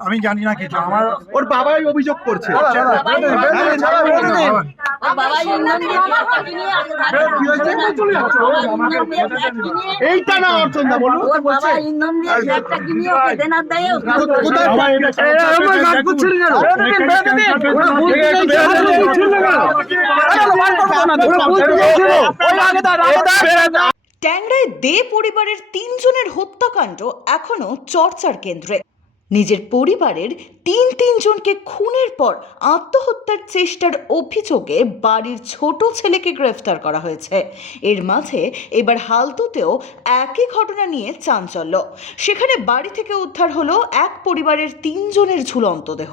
আমি জানি না কিছু আমার ওর বাবাই অভিযোগ করছে এইটা না দা বলুন। ট্যাংরায় দে পরিবারের তিনজনের হত্যাকাণ্ড এখনও চর্চার কেন্দ্রে নিজের পরিবারের তিন তিনজনকে খুনের পর আত্মহত্যার চেষ্টার অভিযোগে বাড়ির ছোট ছেলেকে গ্রেফতার করা হয়েছে। এর মাঝে এবার হালতুতেও একই ঘটনা নিয়ে চাঞ্চল্য। সেখানে বাড়ি থেকে উদ্ধার হলো এক পরিবারের তিনজনের ঝুলন্ত দেহ।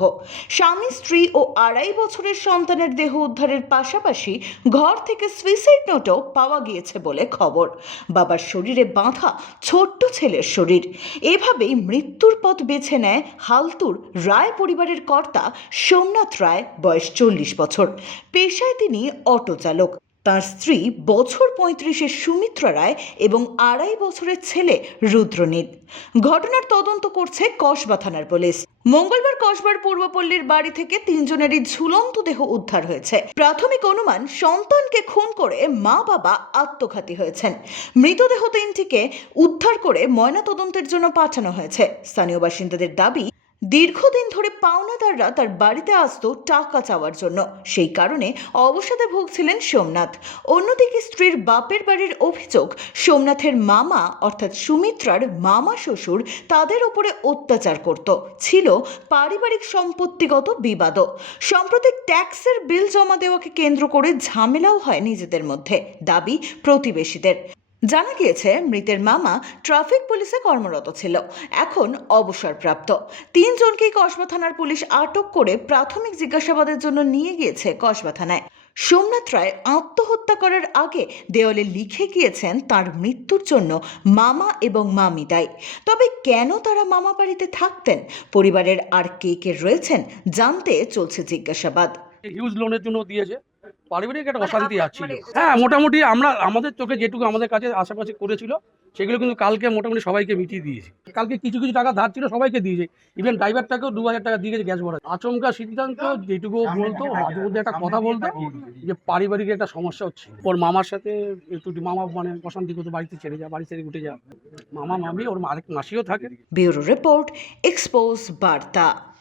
স্বামী, স্ত্রী ও আড়াই বছরের সন্তানের দেহ উদ্ধারের পাশাপাশি ঘর থেকে সুইসাইড নোটও পাওয়া গিয়েছে বলে খবর। বাবার শরীরে বাঁধা ছোট্ট ছেলের শরীর। এভাবেই মৃত্যুর পথ বেছে নেয় হালতুর রায় পরিবারের কর্তা সোমনাথ রায় বয়স চল্লিশ বছর। পেশায় তিনি অটো চালক তার স্ত্রী বছর পঁয়ত্রিশের সুমিত্রা রায় এবং আড়াই বছরের ছেলে রুদ্রনীত ঘটনার তদন্ত করছে কসবা থানার পুলিশ। মঙ্গলবার কসবার পূর্বপল্লীর বাড়ি থেকে তিনজনেরই ঝুলন্ত দেহ উদ্ধার হয়েছে। প্রাথমিক অনুমান, সন্তানকে খুন করে মা বাবা আত্মঘাতী হয়েছেন। মৃতদেহ তিনটিকে উদ্ধার করে ময়নাতদন্তের জন্য পাঠানো হয়েছে। স্থানীয় বাসিন্দাদের দাবি দীর্ঘদিন ধরে পাওনাদাররা তার বাড়িতে আসতো টাকা চাওয়ার জন্য। সেই কারণে অবসাদে ভুগছিলেন সোমনাথ। অন্যদিকে স্ত্রীর বাপের বাড়ির অভিযোগ, সোমনাথের মামা, অর্থাৎ সুমিত্রার মামা শ্বশুর, তাদের উপরে অত্যাচার করত। ছিল পারিবারিক সম্পত্তিগত বিবাদও। সম্প্রতি ট্যাক্সের বিল জমা দেওয়াকে কেন্দ্র করে ঝামেলাও হয় নিজেদের মধ্যে। দাবি প্রতিবেশীদের। জানা গিয়েছে, মৃতের মামা ট্রাফিক পুলিশে কর্মরত ছিল। এখন অবসরপ্রাপ্ত। তিনজনকেই কসবা থানার পুলিশ আটক করে প্রাথমিক জিজ্ঞাসাবাদের জন্য নিয়ে গিয়েছে কসবা থানায়। সোমনাথ রায় আত্মহত্যা করার আগে দেওয়ালে লিখে গিয়েছেন তার মৃত্যুর জন্য মামা এবং মামি দায়। তবে কেন তারা মামা বাড়িতে থাকতেন? পরিবারের আর কে কে রয়েছেন? জানতে চলছে জিজ্ঞাসাবাদ। হিউজ লোনের জন্য দিয়েছে। পারিবারিক একটা অশান্তি আসছিল হ্যাঁ মোটামুটি আমরা আমাদের চোখে যেটুকু আমাদের কাছে আশেপাশে করেছিল সেগুলো কিন্তু কালকে মোটামুটি সবাইকে মিটিয়ে দিয়েছে। কালকে কিছু কিছু টাকা ধার ছিল সবাইকে দিয়েছে। ইভেন ড্রাইভারটাকেও দু হাজার টাকা দিয়ে গেছে গ্যাস ভরা আচমকা সিদ্ধান্ত যেটুকু বলতো মাঝে মধ্যে একটা কথা বলতো যে পারিবারিক একটা সমস্যা হচ্ছে। ওর মামার সাথে একটু মামা মানে অশান্তি করতো বাড়িতে ছেড়ে যা বাড়ি ছেড়ে উঠে যা। মামা মামি ওর আরেক মাসিও থাকে। ব্যুরো রিপোর্ট এক্সপোজ বার্তা।